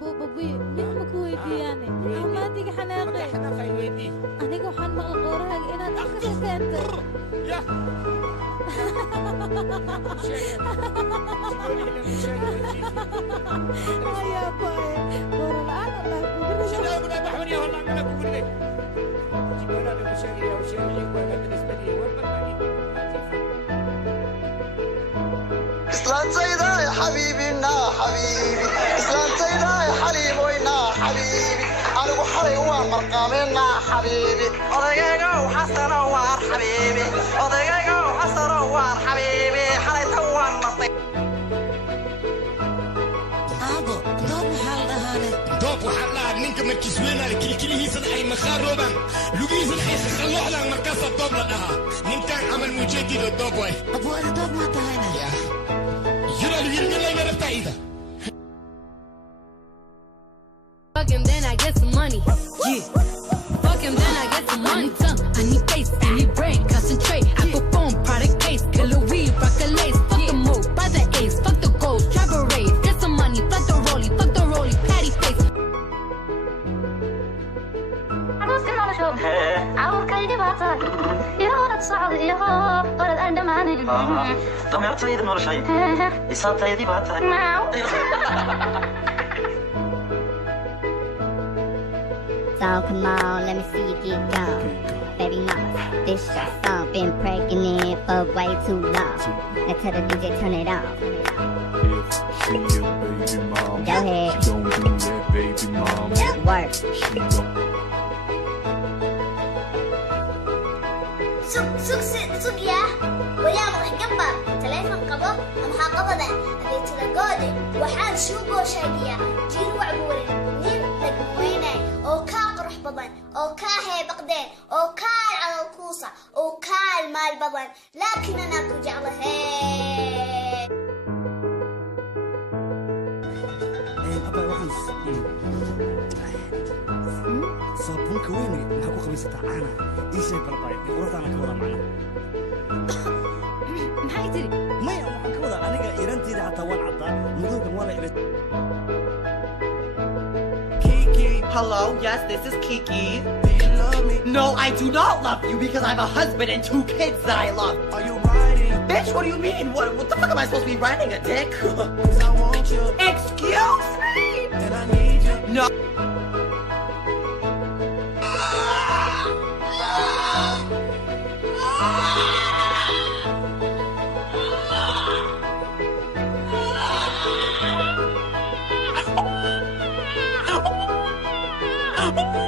Bubi, mid ma ku weydiiyaane amaadiga xanaaqay aniga waxaan maqal qoorahaaga inaad afka ka keentay ayaa bae qoora la-aan islaantayda xabiibina xabiibi islaantayda xaliimoyna xabiibi anigu xalay waan marqaameyna xabiibi odagaygow xasano waan xabiibi odagaygow xasano waan xabiibi xalayta waan martay aabo doob maxaa la dhahaane doob waxaa la dhahaa ninka markiis weynaada kilkilihiisana ay makhaarooban lugihiisana ay khallooxdaan markaasaa doob la dhahaa ninkan camal mujeedido doob way abwaada doob maa tahayne Fuck him, then I get some money. Yeah. Fuck him, then I get some money. I need face, I need brain, concentrate. I perform product case, killer weed, rock a lace. Fuck the mode, buy the ace, fuck the gold, drive a race. Get some money, fuck the rollie, patty face. عوركيدي باطل يا ولد صعب يا ولد أندماني ضميرتي نور شيء إصابتي باطل So come on, let me see you get down. Baby mama, this your song been pregnant for way too long. Now tell the DJ turn it off. If she a baby mama, Go ahead. she gon' do that baby mama. Work. She gon' سوق يا ويا مضح قبا تليفون قبا أمها قبضة أبي تلقودي وحال شوقو شاقية جير وعبوري نيم لقمويني أو كا قرح بضن أو كا هي بقدين أو كال على الكوسة أو كال مال بضن لكن أنا برجع له هي أبا وحنس صابونك ويني نحكو خميسة عانا إيش برباي ورد أنا كوضا معنا maxay tiri maya waxaan ka wadaa aniga iranteeda hataa waan caddaa mudowgan waa la ila Kiki, hello, yes, this is Kiki. Do you love me? No, I do not love you because I have a husband and 2 kids that I love. Are you riding? Bitch, what do you mean? What the fuck am I supposed to be riding, a dick? Cause I want you. Excuse me? And I need you. No. Oh!